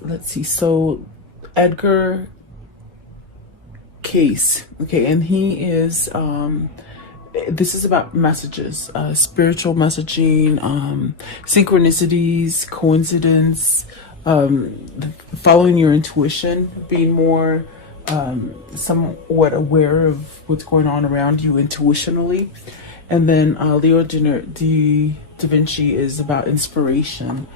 let's see. So Edgar Case, okay, and he is this is about messages, spiritual messaging, synchronicities, coincidence, following your intuition, being more somewhat aware of what's going on around you intuitionally. And then Da Vinci is about inspiration.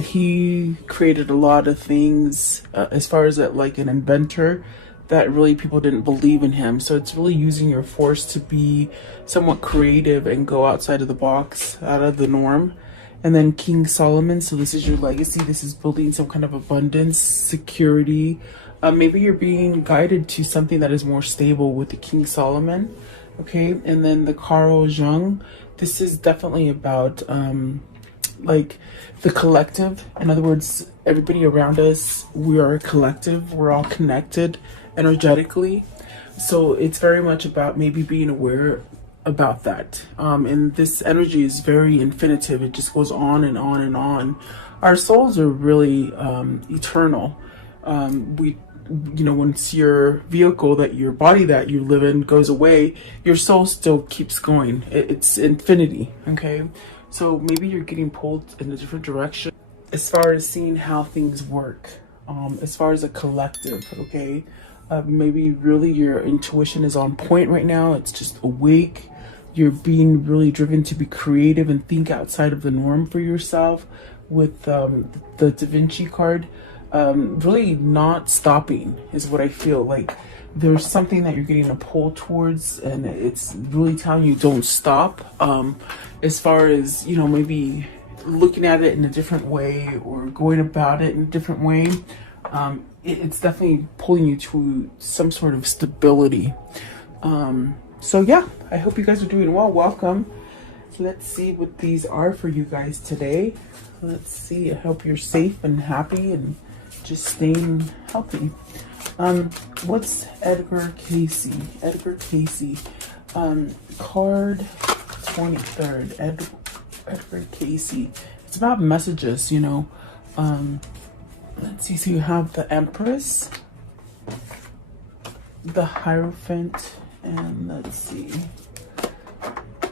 He created a lot of things as far as that, like an inventor that really people didn't believe in him. So it's really using your force to be somewhat creative and go outside of the box, out of the norm. And then King Solomon, so this is your legacy. This is building some kind of abundance, security. Maybe you're being guided to something that is more stable with the King Solomon. Okay, and then the Carl Jung, this is definitely about like the collective. In other words, everybody around us, we are a collective, we're all connected energetically. So it's very much about maybe being aware about that. And this energy is very infinitive, it just goes on and on and on. Our souls are really eternal. We once your vehicle, that your body that you live in goes away, your soul still keeps going. It's infinity. Okay, so maybe you're getting pulled in a different direction as far as seeing how things work, as far as a collective. Okay, maybe really your intuition is on point right now, it's just awake. You're being really driven to be creative and think outside of the norm for yourself with the Da Vinci card. Really not stopping is what I feel like. There's something that you're getting a pull towards, and it's really telling you don't stop. As far as, maybe looking at it in a different way or going about it in a different way, it's definitely pulling you to some sort of stability. So yeah, I hope you guys are doing well. Welcome. Let's see what these are for you guys today. Let's see. I hope you're safe and happy and just staying healthy. What's Edgar Cayce? Edgar Cayce. Card 23rd. Edgar Cayce. It's about messages, let's see. So you have the Empress, the Hierophant, and let's see.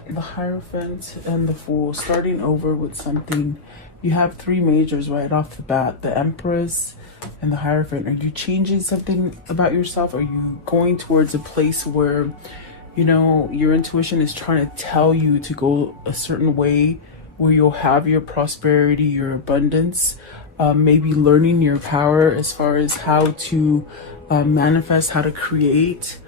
The Hierophant and the Fool. Starting over with something. You have three majors right off the bat. The Empress and the Hierophant. Are you changing something about yourself? Are you going towards a place where, your intuition is trying to tell you to go a certain way where you'll have your prosperity, your abundance, maybe learning your power as far as how to manifest, how to create.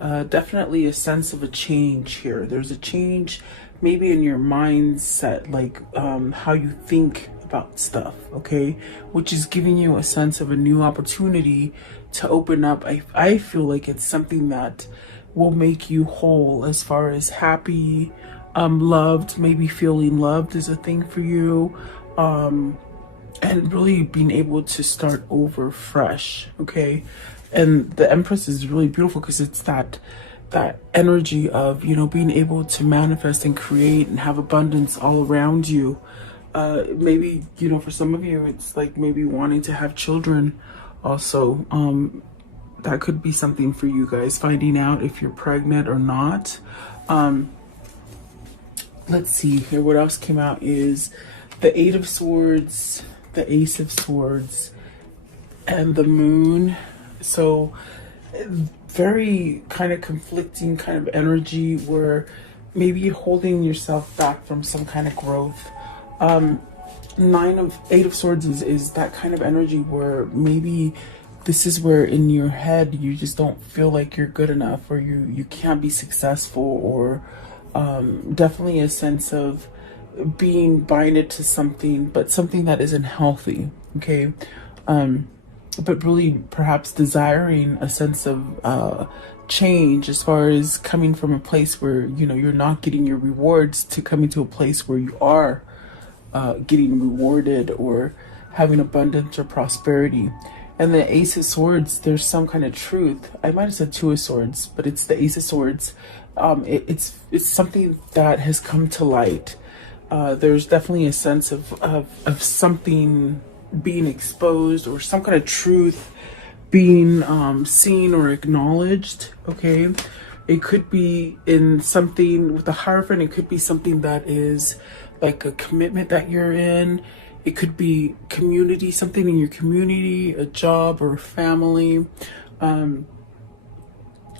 Definitely a sense of a change here. There's a change maybe in your mindset, like how you think about stuff, okay, which is giving you a sense of a new opportunity to open up. I feel like it's something that will make you whole as far as happy, loved, maybe feeling loved is a thing for you, and really being able to start over fresh. Okay, and the Empress is really beautiful because it's that energy of being able to manifest and create and have abundance all around you. Maybe for some of you it's like maybe wanting to have children also. That could be something for you guys, finding out if you're pregnant or not. Let's see here, what else came out is the Eight of Swords, the Ace of Swords, and the Moon. So very kind of conflicting kind of energy where maybe you're holding yourself back from some kind of growth. Eight of Swords is that kind of energy where maybe this is where in your head you just don't feel like you're good enough, or you can't be successful, or definitely a sense of being binded to something, but something that isn't healthy. Okay, but really perhaps desiring a sense of change as far as coming from a place where you're not getting your rewards to coming to a place where you are getting rewarded or having abundance or prosperity. And the Ace of Swords, there's some kind of truth. I might have said Two of Swords, but it's the Ace of Swords. It's something that has come to light. There's definitely a sense of something being exposed, or some kind of truth being seen or acknowledged. Okay, it could be in something with the Hierophant. It could be something that is like a commitment that you're in. It could be community, something in your community, a job or a family.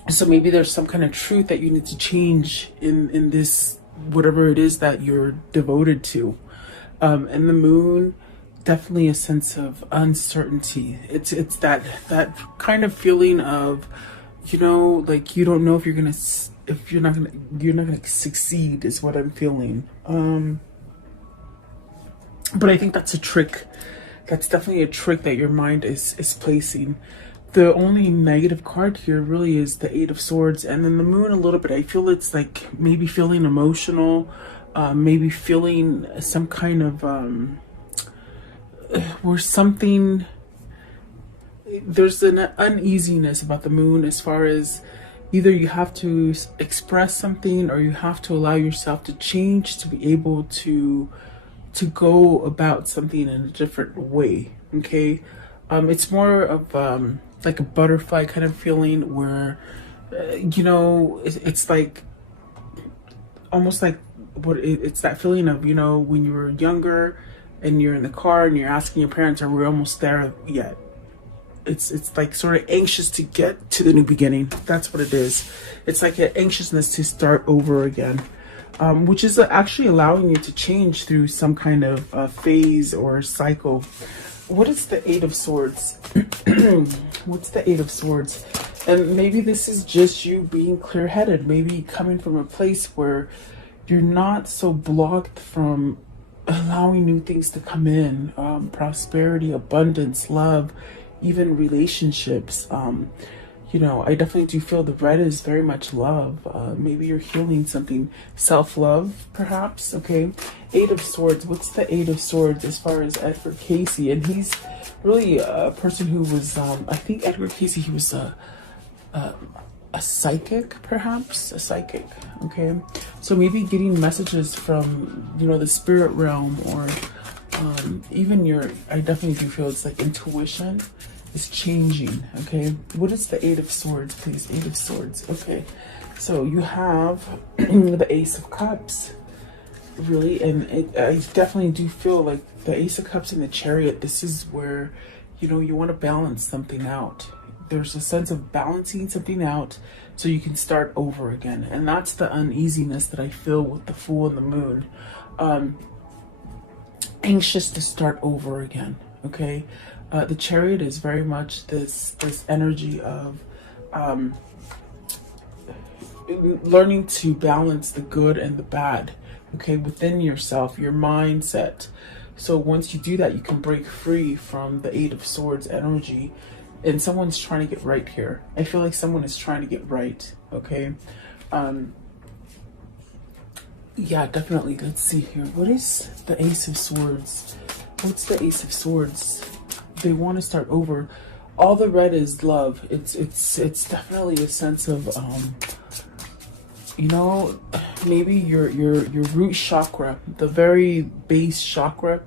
So maybe there's some kind of truth that you need to change in this, whatever it is that you're devoted to. And the moon, definitely a sense of uncertainty. It's that kind of feeling of, you know, like you don't know if you're not gonna succeed, is what I'm feeling. But I think that's a trick. That's definitely a trick that your mind is placing. The only negative card here really is the Eight of Swords, and then the Moon a little bit. I feel it's like maybe feeling emotional, maybe feeling some kind of where something, there's an uneasiness about the Moon, as far as either you have to express something or you have to allow yourself to change to be able to go about something in a different way. Okay, it's more of like a butterfly kind of feeling, where you know, it's like almost like it's that feeling of, you know, when you were younger and you're in the car and you're asking your parents, are we almost there yet? It's like sort of anxious to get to the new beginning. That's what it is. It's like an anxiousness to start over again, which is actually allowing you to change through some kind of phase or cycle. What is the Eight of Swords? What's the Eight of Swords? And maybe this is just you being clear-headed, maybe coming from a place where you're not so blocked from allowing new things to come in, prosperity, abundance, love, even relationships. You know, I definitely do feel the red is very much love. Maybe you're healing something, self-love, perhaps. Okay, Eight of Swords. What's the Eight of Swords as far as Edgar Cayce? And he's really a person who was, I think Edgar Cayce, he was a psychic, perhaps a psychic. Okay, so maybe getting messages from, you know, the spirit realm, or even your, I definitely do feel it's like intuition is changing. Okay, what is the Eight of Swords, please? Eight of Swords. Okay, so you have the Ace of Cups, really, and I definitely do feel like the Ace of Cups and the Chariot. This is where, you know, you want to balance something out. There's a sense of balancing something out so you can start over again, and that's the uneasiness that I feel with the Fool and the Moon. Anxious to start over again. Okay, the Chariot is very much this energy of learning to balance the good and the bad, okay, within yourself, your mindset. So once you do that, you can break free from the Eight of Swords energy. And someone's trying to get right here. I feel like someone is trying to get right. Okay, yeah, definitely. Let's see here. What is the Ace of Swords? What's the Ace of Swords? They want to start over. All the red is love. It's definitely a sense of you know, maybe your root chakra, the very base chakra,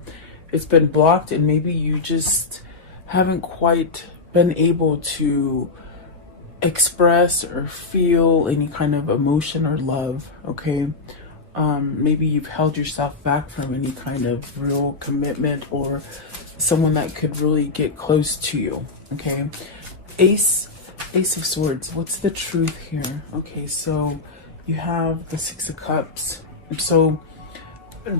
it's been blocked, and maybe you just haven't quite been able to express or feel any kind of emotion or love. Okay, maybe you've held yourself back from any kind of real commitment or someone that could really get close to you. Okay, Ace of Swords. What's the truth here? Okay, so you have the Six of Cups. So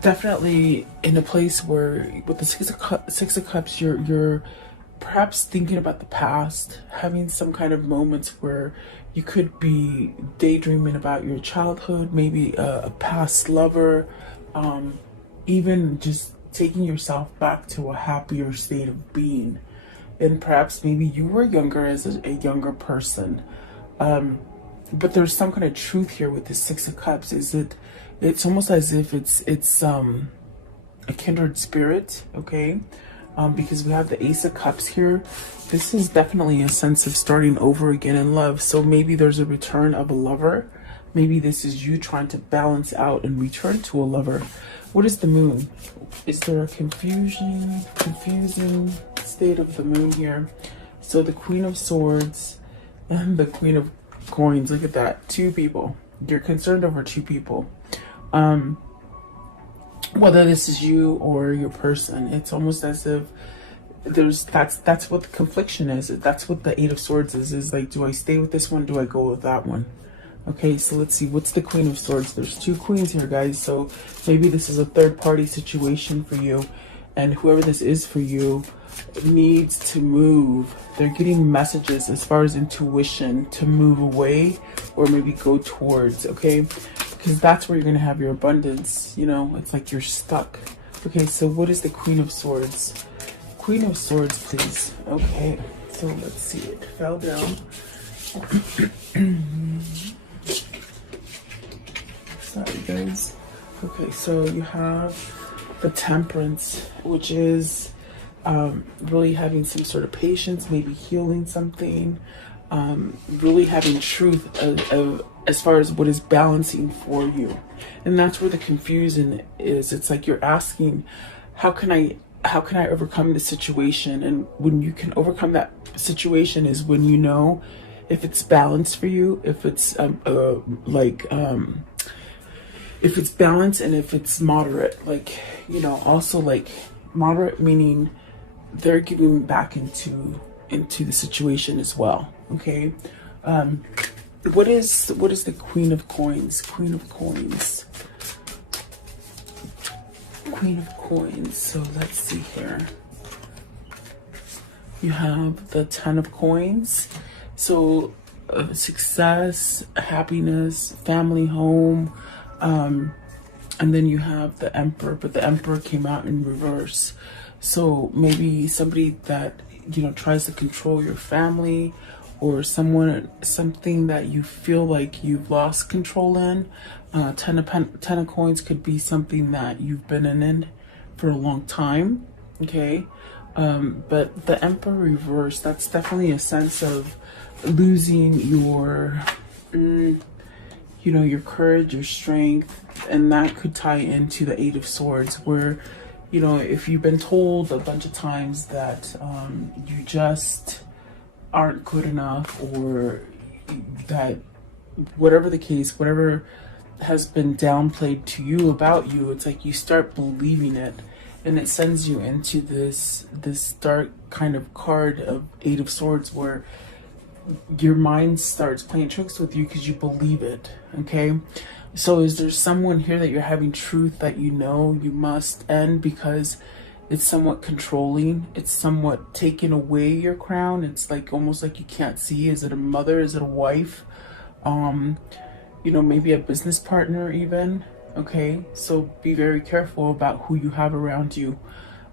definitely in a place where with the Six of Cups, you're perhaps thinking about the past, having some kind of moments where you could be daydreaming about your childhood, maybe a past lover, even just taking yourself back to a happier state of being. And perhaps maybe you were younger as a younger person. But there's some kind of truth here with the Six of Cups. It's almost as if it's a kindred spirit, okay? Because we have the Ace of Cups here. This is definitely a sense of starting over again in love. So maybe there's a return of a lover Maybe this is you trying to balance out and return to a lover. What is the moon? Is there a confusing state of the moon here? So the Queen of Swords and the Queen of Coins. Look at that. Two people. You're concerned over two people. Whether this is you or your person, it's almost as if that's what the confliction is. That's what the Eight of Swords is like, do I stay with this one? Do I go with that one? Okay, so let's see. What's the Queen of Swords? There's two queens here, guys. So maybe this is a third party situation for you. And whoever this is for you needs to move. They're getting messages as far as intuition to move away or maybe go towards, okay? Because that's where you're going to have your abundance. You know, it's like you're stuck. Okay, so what is the Queen of Swords? Queen of Swords, please. Okay, so let's see. It fell down. Sorry, guys. Okay, so you have the Temperance, which is really having some sort of patience, maybe healing something, really having truth as far as what is balancing for you. And that's where the confusion is. It's like you're asking, how can I overcome this situation? And when you can overcome that situation is when you know if it's balanced for you, if it's if it's balanced and if it's moderate. Like, you know, also like moderate meaning they're giving back into the situation as well. Okay. What is the Queen of Coins? Queen of Coins. Queen of Coins. So let's see here. You have the Ten of Coins. So success, happiness, family, home. And then you have the Emperor, but the Emperor came out in reverse. So maybe somebody that, you know, tries to control your family, or something that you feel like you've lost control in. Ten of Coins could be something that you've been in for a long time. Okay. But the Emperor reverse, that's definitely a sense of losing your, you know, your courage, your strength, and that could tie into the Eight of Swords, where, you know, if you've been told a bunch of times that you just aren't good enough, or that whatever the case, whatever has been downplayed to you about you, it's like you start believing it, and it sends you into this dark kind of card of Eight of Swords, where your mind starts playing tricks with you because you believe it. Okay, so is there someone here that you're having truth that you know you must end because it's somewhat controlling, it's somewhat taking away your crown? It's like almost like you can't see. Is it a mother? Is it a wife? You know, maybe a business partner even. Okay, so be very careful about who you have around you.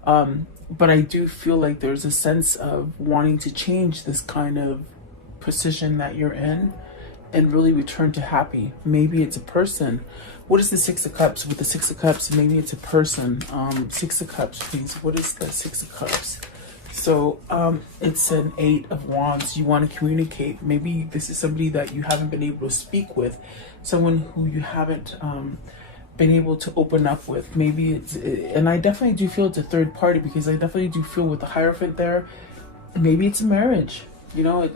But I do feel like there's a sense of wanting to change this kind of position that you're in and really return to happy. Maybe it's a person. What is the Six of Cups? With the Six of Cups, maybe it's a person. Six of Cups, please. What is the Six of Cups? So it's an Eight of Wands. You want to communicate. Maybe this is somebody that you haven't been able to speak with, someone who you haven't been able to open up with. Maybe it's, and I definitely do feel it's a third party, because I definitely do feel with the Hierophant there, maybe it's a marriage. You know,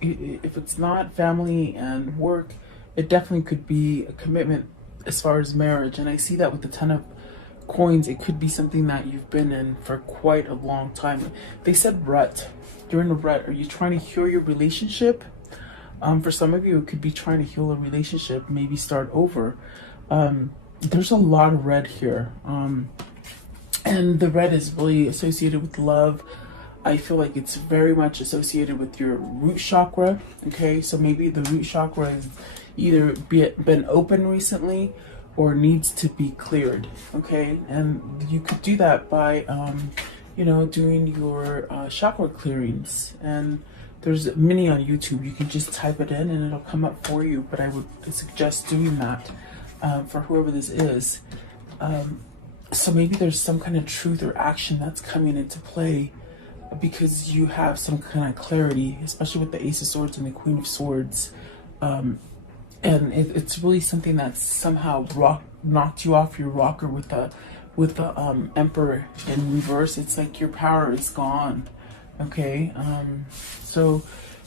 if it's not family and work, it definitely could be a commitment as far as marriage. And I see that with the Ten of Coins. It could be something that you've been in for quite a long time. They said rut. You're in a rut. Are you trying to heal your relationship? For some of you, it could be trying to heal a relationship, maybe start over. There's a lot of red here. And the red is really associated with love. I feel like it's very much associated with your root chakra. Okay, so maybe the root chakra has either been open recently or needs to be cleared. Okay, and you could do that by, you know, doing your chakra clearings. And there's many on YouTube. You can just type it in and it'll come up for you. But I would suggest doing that for whoever this is. So maybe there's some kind of truth or action that's coming into play, because you have some kind of clarity, especially with the Ace of Swords and the Queen of Swords. and it's really something that's somehow knocked you off your rocker with the Emperor in reverse. It's like your power is gone. Okay, so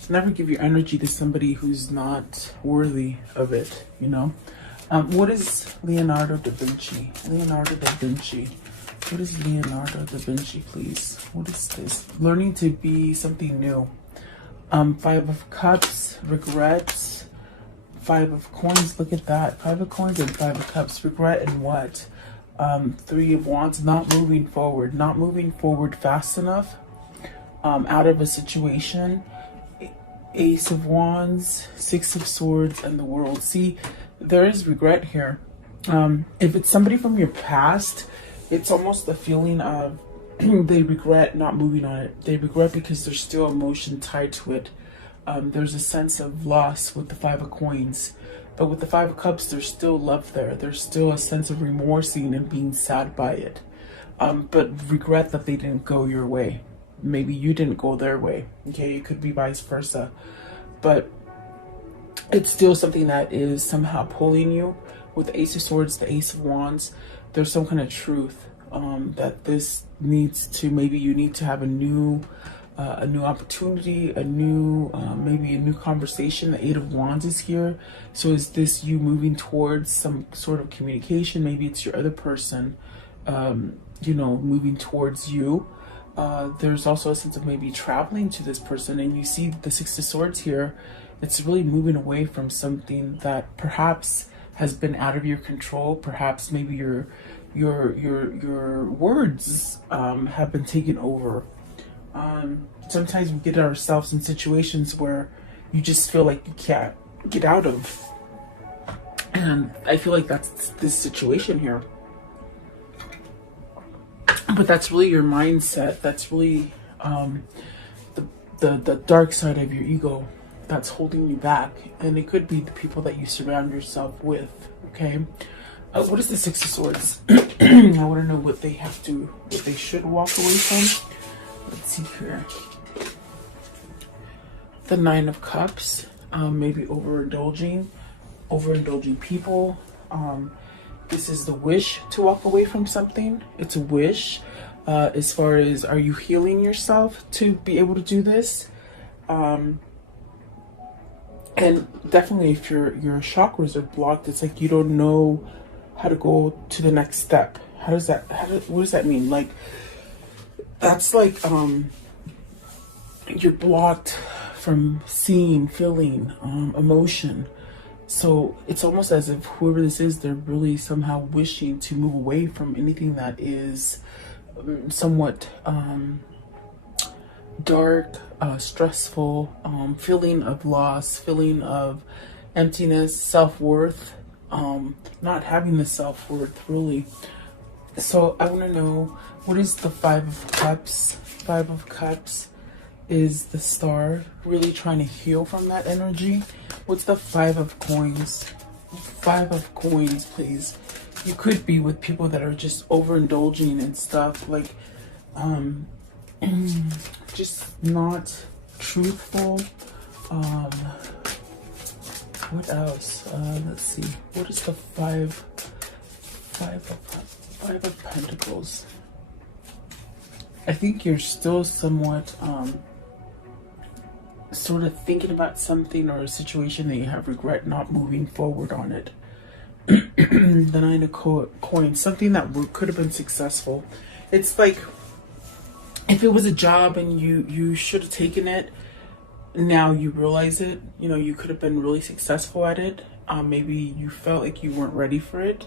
never give your energy to somebody who's not worthy of it, you know. What is Leonardo da Vinci? Leonardo da Vinci. What is Leonardo da Vinci, please? What is this? Learning to be something new. Five of Cups, regrets. Five of Coins, look at that. Five of Coins and Five of Cups. Regret and what? Three of Wands, not moving forward. Not moving forward fast enough. Out of a situation. Ace of Wands, Six of Swords, and the World. See, there is regret here. If it's somebody from your past, it's almost the feeling of they regret not moving on it. They regret because there's still emotion tied to it. There's a sense of loss with the Five of Coins. But with the Five of Cups, there's still love there. There's still a sense of remorsing and being sad by it. But regret that they didn't go your way. Maybe you didn't go their way. Okay, it could be vice versa. But it's still something that is somehow pulling you. With the Ace of Swords, the Ace of Wands, there's some kind of truth that this needs to, maybe you need to have a new opportunity, maybe a new conversation. The Eight of Wands is here. So is this you moving towards some sort of communication? Maybe it's your other person, you know, moving towards you. There's also a sense of maybe traveling to this person, and you see the Six of Swords here. It's really moving away from something that perhaps has been out of your control. Perhaps maybe your words have been taken over. Sometimes we get ourselves in situations where you just feel like you can't get out of, and I feel like that's this situation here. But that's really your mindset. That's really the dark side of your ego that's holding you back. And it could be the people that you surround yourself with. Okay. What is the Six of Swords? I want to know what they should walk away from. Let's see here. The Nine of Cups. Maybe overindulging people. This is the wish to walk away from something. It's a wish. As far as, are you healing yourself to be able to do this? And definitely if your chakras are blocked, it's like you don't know how to go to the next step. What does that mean? Like, that's like, you're blocked from seeing, feeling, emotion. So it's almost as if whoever this is, they're really somehow wishing to move away from anything that is somewhat dark, stressful, feeling of loss, feeling of emptiness, self-worth, not having the self-worth really. So I want to know, what is the Five of Cups? Five of Cups is the Star, really trying to heal from that energy. What's the Five of Coins? Five of Coins, please. You could be with people that are just overindulging and stuff, like just not truthful. What else? Let's see. What is the Five of Pentacles? I think you're still somewhat sort of thinking about something or a situation that you have regret not moving forward on it. The Nine of Coins, something that could have been successful. It's like if it was a job and you should have taken it, now you realize it, you know, you could have been really successful at it. Maybe you felt like you weren't ready for it.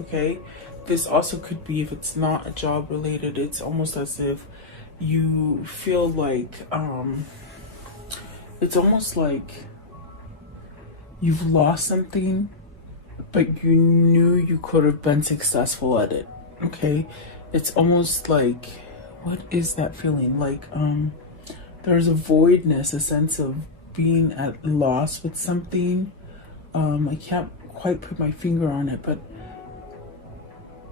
Okay, this also could be, if it's not a job related, it's almost as if you feel like it's almost like you've lost something, but you knew you could have been successful at it. Okay, it's almost like, what is that feeling? Like there's a voidness, a sense of being at loss with something. I can't quite put my finger on it, but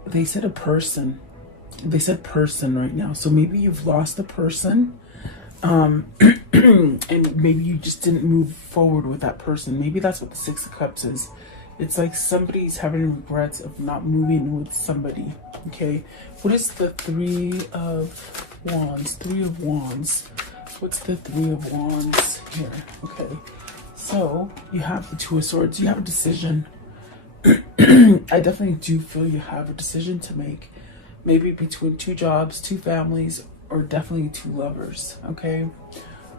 they said a person. They said person right now. So maybe you've lost a person. And maybe you just didn't move forward with that person. Maybe that's what the Six of Cups is. It's like somebody's having regrets of not moving with somebody. Okay, what is the Three of Wands? Three of Wands. What's the Three of Wands here? Okay, so you have the Two of Swords. You have a decision. I definitely do feel you have a decision to make. Maybe between two jobs, two families, or definitely two lovers. Okay,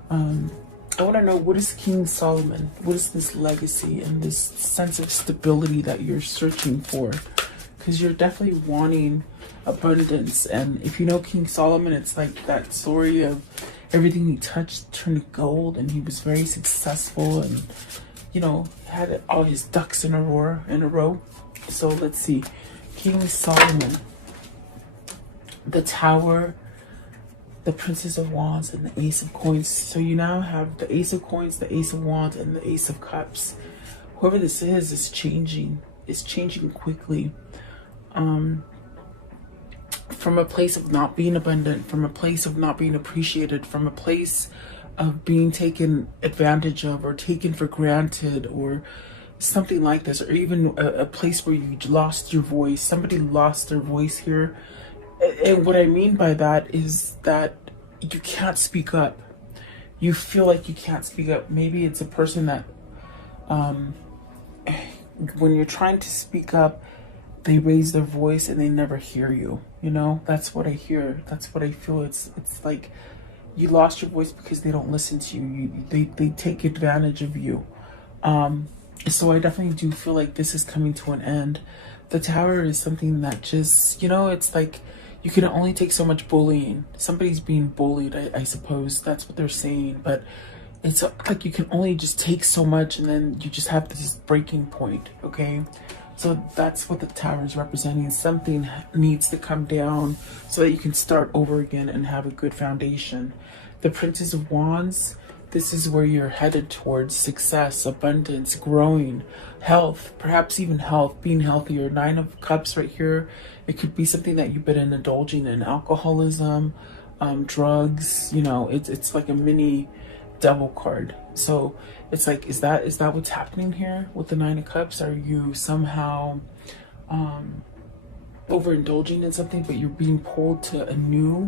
I want to know, what is King Solomon? What is this legacy and this sense of stability that you're searching for? Because you're definitely wanting abundance. And if you know King Solomon, it's like that story of everything he touched turned to gold, and he was very successful, and you know, had all his ducks in a row. So let's see, King Solomon, the Tower, the Princess of Wands, and the Ace of Coins. So you now have the Ace of Coins, the Ace of Wands, and the Ace of Cups. Whoever this is changing. It's changing quickly. From a place of not being abundant, from a place of not being appreciated, from a place of being taken advantage of or taken for granted, or something like this, or even a place where you lost your voice. Somebody lost their voice here. And what I mean by that is that you can't speak up. You feel like you can't speak up. Maybe it's a person that, when you're trying to speak up, they raise their voice and they never hear you. You know, that's what I hear. That's what I feel. It's like you lost your voice because they don't listen to you. They take advantage of you. So I definitely do feel like this is coming to an end. The Tower is something that just, you know, it's like you can only take so much bullying. Somebody's being bullied, I suppose. That's what they're saying. But it's like you can only just take so much, and then you just have this breaking point, okay? So that's what the Tower is representing. Something needs to come down so that you can start over again and have a good foundation. The Princess of Wands, this is where you're headed towards success, abundance, growing, health, perhaps even health, being healthier. Nine of Cups right here. It could be something that you've been indulging in, alcoholism, drugs, you know, it's like a mini devil card. So it's like, is that what's happening here with the Nine of Cups? Are you somehow overindulging in something, but you're being pulled to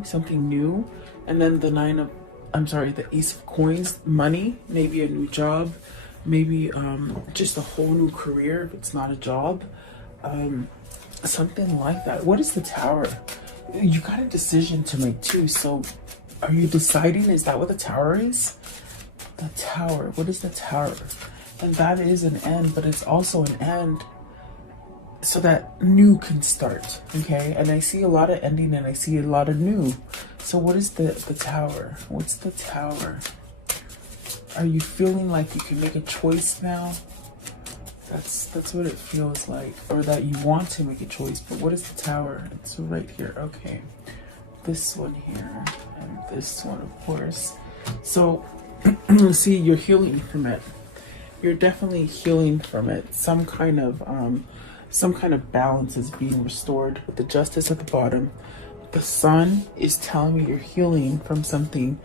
something new? And then the Ace of Coins, money, maybe a new job, maybe just a whole new career if it's not a job, something like that. What is the Tower? You got a decision to make too. So are you deciding? Is that what the Tower is? The Tower. What is the Tower? And that is an end, but it's also an end so that new can start. Okay, and I see a lot of ending and I see a lot of new. So what is the Tower? What's the Tower? Are you feeling like you can make a choice now? That's what it feels like, or that you want to make a choice. But what is the Tower? It's right here. Okay, this one here and this one, of course. So see, you're healing from it. You're definitely healing from it. Some kind of balance is being restored with the Justice at the bottom. The Sun is telling me you're healing from something,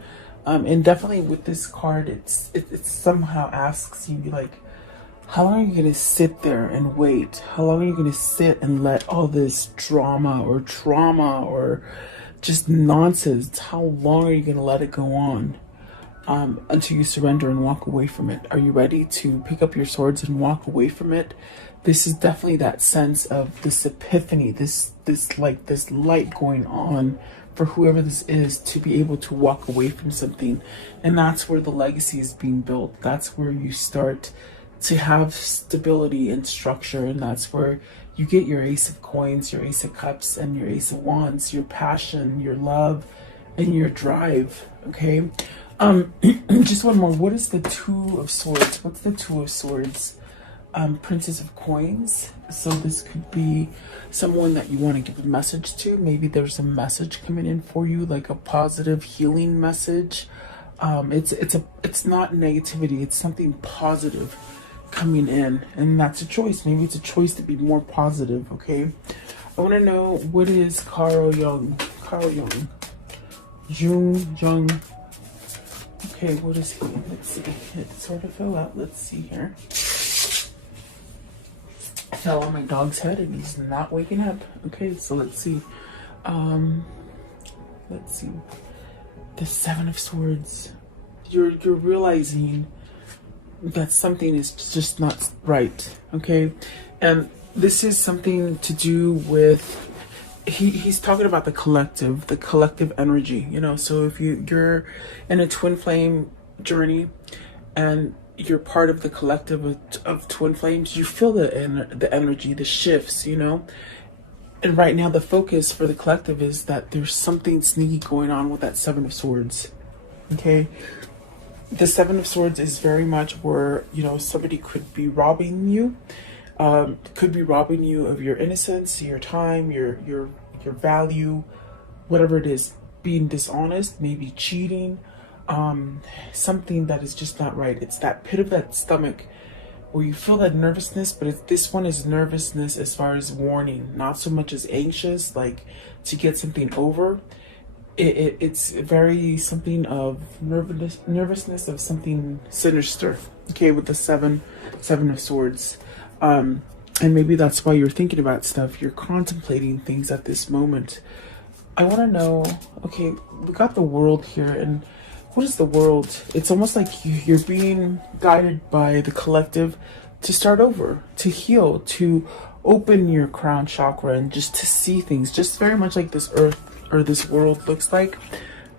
and definitely with this card, it somehow asks you, like, how long are you gonna sit there and wait? How long are you gonna sit and let all this drama or trauma or just nonsense, how long are you gonna let it go on until you surrender and walk away from it? Are you ready to pick up your swords and walk away from it? This is definitely that sense of this epiphany, this light going on for whoever this is, to be able to walk away from something. And that's where the legacy is being built. That's where you start to have stability and structure, and that's where you get your Ace of Coins, your Ace of Cups, and your Ace of Wands, your passion, your love, and your drive. Okay, just one more. What is the Two of Swords? What's the Two of Swords? Princess of Coins. So this could be someone that you want to give a message to. Maybe there's a message coming in for you, like a positive healing message. It's not negativity, it's something positive coming in, and that's a choice. Maybe it's a choice to be more positive. Okay, I want to know, what is Carl Jung? Okay, what is he? Let's see. It sort of fell out. Let's see here. I fell on my dog's head and he's not waking up. Okay, so let's see. Let's see. The Seven of Swords. You're realizing that something is just not right. Okay, and this is something to do with. He's talking about the collective energy. You know, so if you're in a twin flame journey, and you're part of the collective of twin flames, you feel the energy, the shifts. You know. And right now, the focus for the collective is that there's something sneaky going on with that Seven of Swords. Okay? The Seven of Swords is very much where, you know, somebody could be robbing you. Could be robbing you of your innocence, your time, your value, whatever it is. Being dishonest, maybe cheating. Something that is just not right. It's that pit of that stomach where you feel that nervousness, but this one is nervousness as far as warning, not so much as anxious, like to get something over. It's very something of nervousness of something sinister. Okay, with the seven of swords, and maybe that's why you're thinking about stuff. You're contemplating things at this moment. I want to know. Okay, we got the world here, and what is the world? It's almost like you're being guided by the collective to start over, to heal, to open your crown chakra and just to see things, just very much like this earth or this world looks like.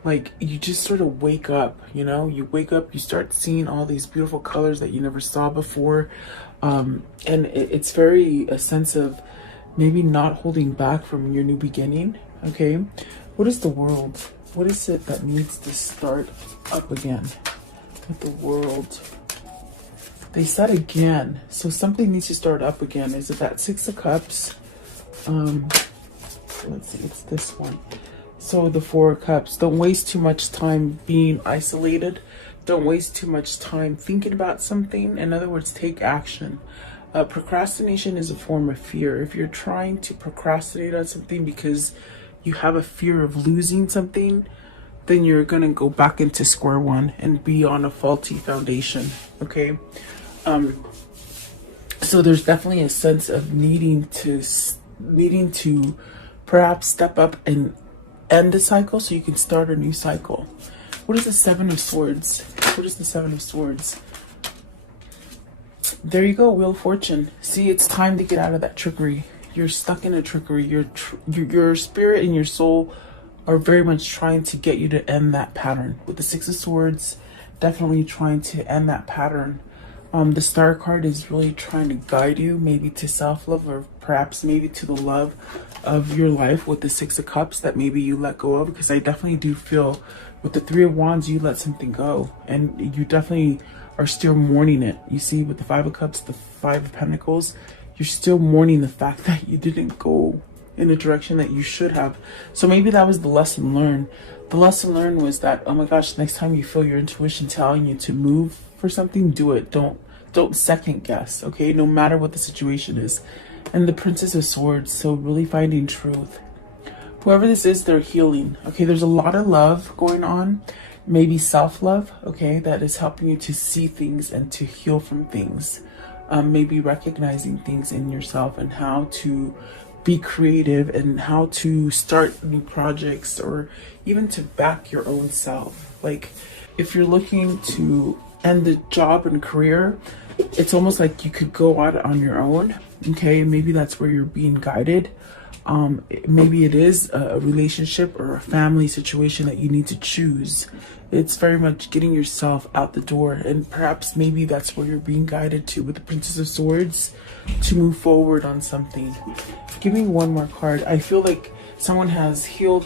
Like you just sort of wake up, you know, you wake up, you start seeing all these beautiful colors that you never saw before. And it's very a sense of maybe not holding back from your new beginning. Okay. What is the world? What is it that needs to start up again with the world? They said again, so something needs to start up again. Is it that Six of Cups? Let's see, it's this one. So the Four of Cups. Don't waste too much time being isolated. Don't waste too much time thinking about something. In other words, take action. Procrastination is a form of fear. If you're trying to procrastinate on something because you have a fear of losing something, then you're gonna go back into square one and be on a faulty foundation. Okay, so there's definitely a sense of needing to perhaps step up and end a cycle so you can start a new cycle. What is the Seven of Swords? What is the Seven of Swords? There you go, Wheel of Fortune. See, it's time to get out of that trickery. You're stuck in a trickery. Your spirit and your soul are very much trying to get you to end that pattern. With the Six of Swords, definitely trying to end that pattern. The Star card is really trying to guide you, maybe to self-love, or perhaps maybe to the love of your life with the Six of Cups that maybe you let go of. Because I definitely do feel with the Three of Wands, you let something go. And you definitely are still mourning it. You see, with the Five of Cups, the Five of Pentacles, you're still mourning the fact that you didn't go in the direction that you should have. So maybe that was the lesson learned. The lesson learned was that, oh my gosh, next time you feel your intuition telling you to move for something, do it. Don't second guess, okay? No matter what the situation is. And the Princess of Swords, so really finding truth. Whoever this is, they're healing. Okay, there's a lot of love going on. Maybe self-love, okay, that is helping you to see things and to heal from things. Maybe recognizing things in yourself and how to be creative and how to start new projects, or even to back your own self. Like if you're looking to end the job and career, it's almost like you could go out on your own. Okay, maybe that's where you're being guided. Maybe it is a relationship or a family situation that you need to choose. It's very much getting yourself out the door, and perhaps maybe that's where you're being guided to with the Princess of Swords, to move forward on something. Give me one more card. I feel like someone has healed.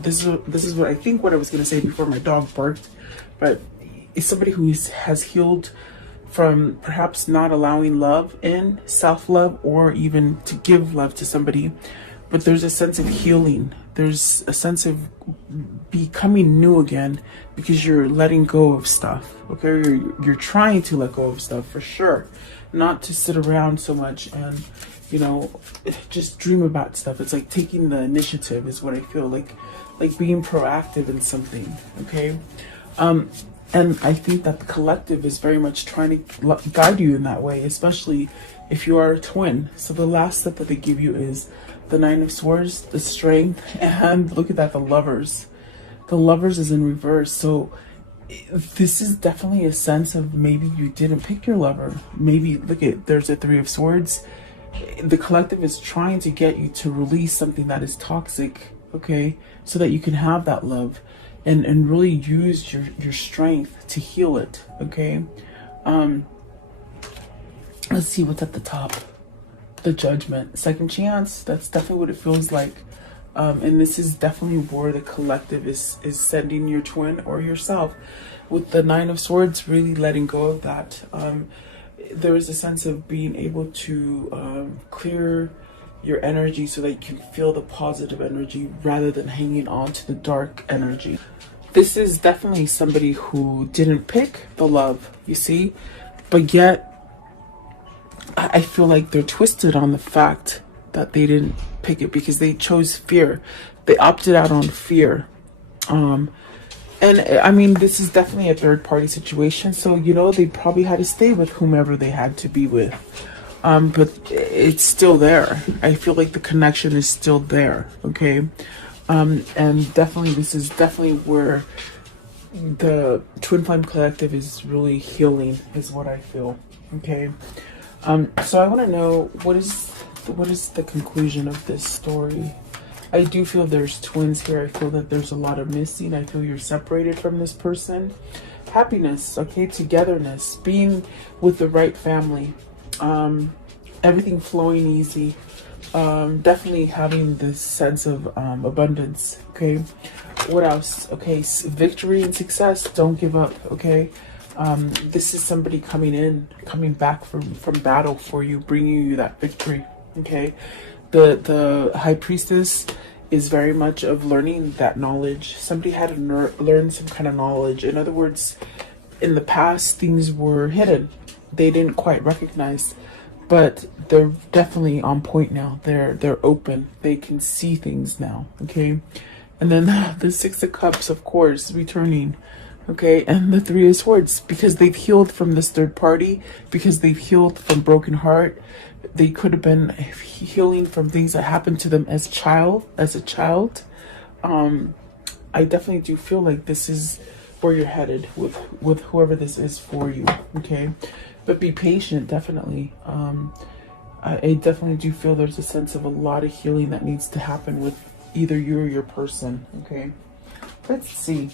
This is what I think what I was going to say before my dog barked, but it's somebody who has healed from perhaps not allowing love in, self-love, or even to give love to somebody. But there's a sense of healing. There's a sense of becoming new again because you're letting go of stuff. Okay, you're trying to let go of stuff for sure. Not to sit around so much and, you know, just dream about stuff. It's like taking the initiative is what I feel like being proactive in something. Okay, And I think that the collective is very much trying to guide you in that way, especially if you are a twin. So the last step that they give you is the Nine of Swords, the Strength, and look at that, the Lovers. The Lovers is in reverse. So this is definitely a sense of maybe you didn't pick your lover. Maybe, look at, there's a Three of Swords. The collective is trying to get you to release something that is toxic, okay? So that you can have that love and really use your strength to heal it, okay? Let's see what's at the top. The Judgment. Second chance. That's definitely what it feels like. And this is definitely where the collective is sending your twin or yourself. With the Nine of Swords, really letting go of that. There is a sense of being able to clear your energy so that you can feel the positive energy rather than hanging on to the dark energy. This is definitely somebody who didn't pick the love, you see, but yet I feel like they're twisted on the fact that they didn't pick it because they chose fear. They opted out on fear. And I mean, this is definitely a third party situation. So, you know, they probably had to stay with whomever they had to be with. But it's still there. I feel like the connection is still there. Okay. And definitely, this is definitely where the Twin Flame Collective is really healing, is what I feel. Okay. So I want to know, what is the conclusion of this story? I do feel there's twins here. I feel that there's a lot of missing. I feel you're separated from this person. Happiness, okay, togetherness, being with the right family, everything flowing easy, definitely having this sense of abundance, okay? What else? Okay, victory and success. Don't give up, okay? This is somebody coming back from battle for you, bringing you that victory, okay? The High Priestess is very much of learning that knowledge. Somebody had to learn some kind of knowledge. In other words, in the past, things were hidden. They didn't quite recognize, but they're definitely on point now. They're open. They can see things now, okay? And then the Six of Cups, of course, returning. Okay, and the Three of Swords, because they've healed from this third party, because they've healed from broken heart. They could have been healing from things that happened to them as a child. I definitely do feel like this is where you're headed with whoever this is for you, okay? But be patient, definitely. I definitely do feel there's a sense of a lot of healing that needs to happen with either you or your person, okay? Let's see.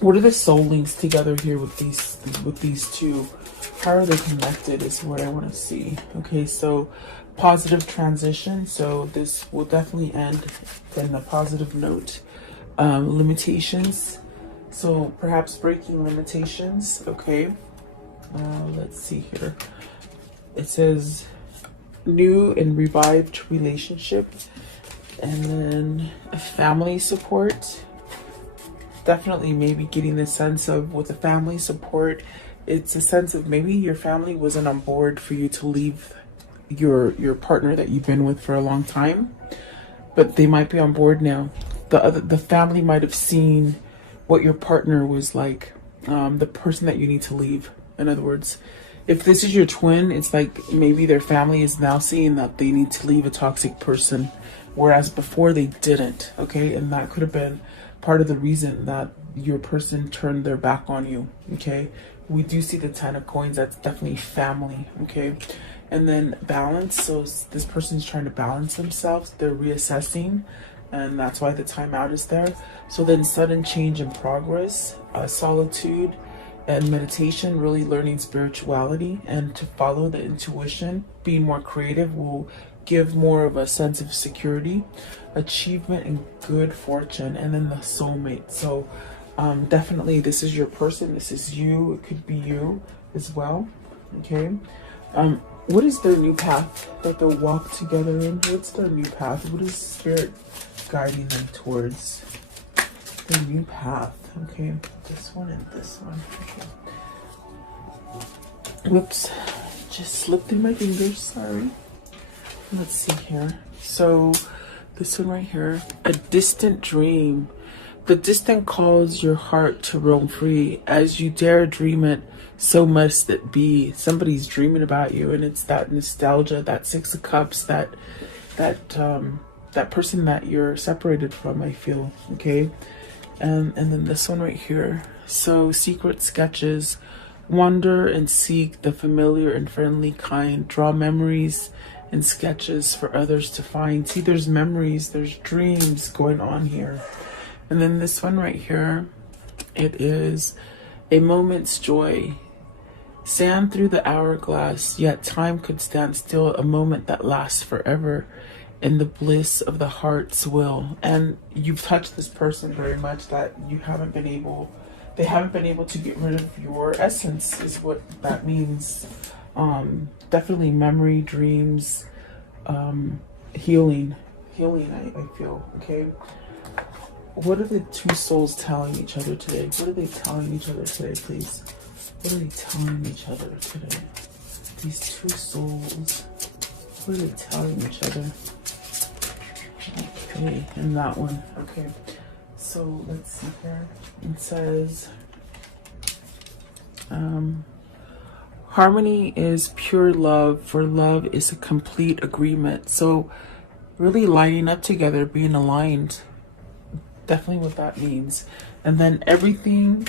What are the soul links together here with these two? How are they connected is what I want to see. Okay, so positive transition. So this will definitely end in a positive note. Limitations. So perhaps breaking limitations. Okay. Let's see here. It says new and revived relationship. And then family support. Definitely maybe getting the sense of with the family support, it's a sense of maybe your family wasn't on board for you to leave your partner that you've been with for a long time, but they might be on board now. The family might have seen what your partner was like, the person that you need to leave. In other words, if this is your twin, it's like maybe their family is now seeing that they need to leave a toxic person, whereas before they didn't, okay? And that could have been part of the reason that your person turned their back on you, okay? We do see the Ten of Coins. That's definitely family, okay? And then balance. So this person's trying to balance themselves. They're reassessing, and that's why the timeout is there. So then sudden change in progress, solitude and meditation, really learning spirituality and to follow the intuition. Being more creative will give more of a sense of security, achievement, and good fortune. And then the soulmate. So definitely this is your person. This is you. It could be you as well. Okay. What is their new path that they'll walk together in? What's their new path? What is spirit guiding them towards? Their new path. Okay. This one and this one. Okay. Whoops. Just slipped through my fingers. Sorry. Let's see here. So this one right here, a distant dream. The distant calls your heart to roam free. As you dare dream it, so must it be. Somebody's dreaming about you, and it's that nostalgia, that Six of Cups, that person that you're separated from, I feel. Okay. And then this one right here. So secret sketches, wander and seek the familiar and friendly kind, draw memories and sketches for others to find. See, there's memories, there's dreams going on here. And then this one right here, it is a moment's joy. Sand through the hourglass, yet time could stand still, a moment that lasts forever in the bliss of the heart's will. And you've touched this person very much, that you haven't been able, they haven't been able to get rid of your essence, is what that means. Definitely memory, dreams, healing, I feel. Okay. What are the two souls telling each other today? What are they telling each other today, please? What are they telling each other today? These two souls, what are they telling each other? Okay, and that one. Okay, so let's see here. It says, harmony is pure love, for love is a complete agreement. So really lining up together, being aligned. Definitely what that means. And then everything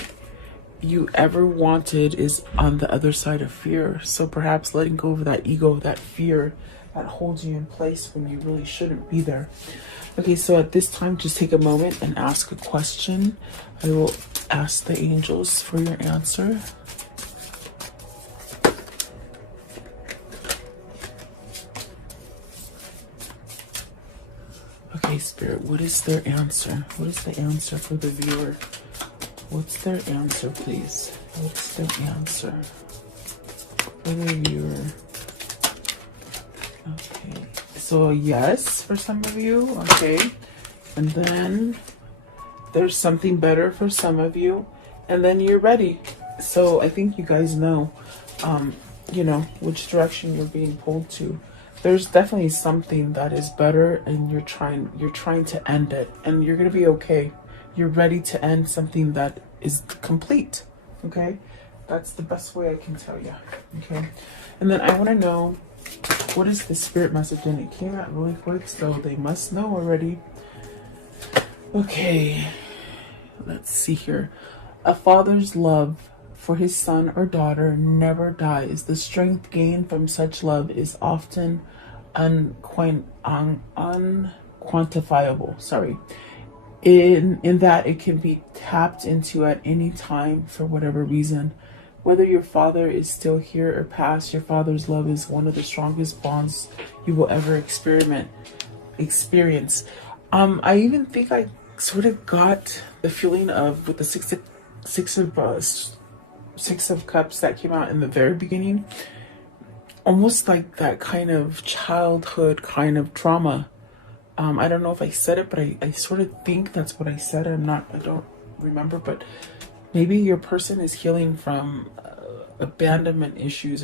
you ever wanted is on the other side of fear. So perhaps letting go of that ego, that fear that holds you in place when you really shouldn't be there. Okay, so at this time, just take a moment and ask a question. I will ask the angels for your answer. Okay, Spirit, what is their answer? What is the answer for the viewer? What's their answer, please? What's their answer for the viewer? Okay, so yes for some of you. Okay, and then there's something better for some of you, and then you're ready. So I think you guys know, you know, which direction you're being pulled to. There's definitely something that is better, and you're trying to end it, and you're gonna be okay. You're ready to end something that is complete. Okay, that's the best way I can tell you. Okay, and then I want to know, what is the spirit message? And it came out really quick, so they must know already. Okay, let's see here. A father's love for his son or daughter never dies. The strength gained from such love is often unquantifiable. Sorry. In that it can be tapped into at any time for whatever reason. Whether your father is still here or past, your father's love is one of the strongest bonds you will ever experience. I even think I sort of got the feeling of, with the Six of Cups that came out in the very beginning, almost like that kind of childhood kind of trauma. I don't know if I said it, but I sort of think that's what I said. I don't remember, but maybe your person is healing from abandonment issues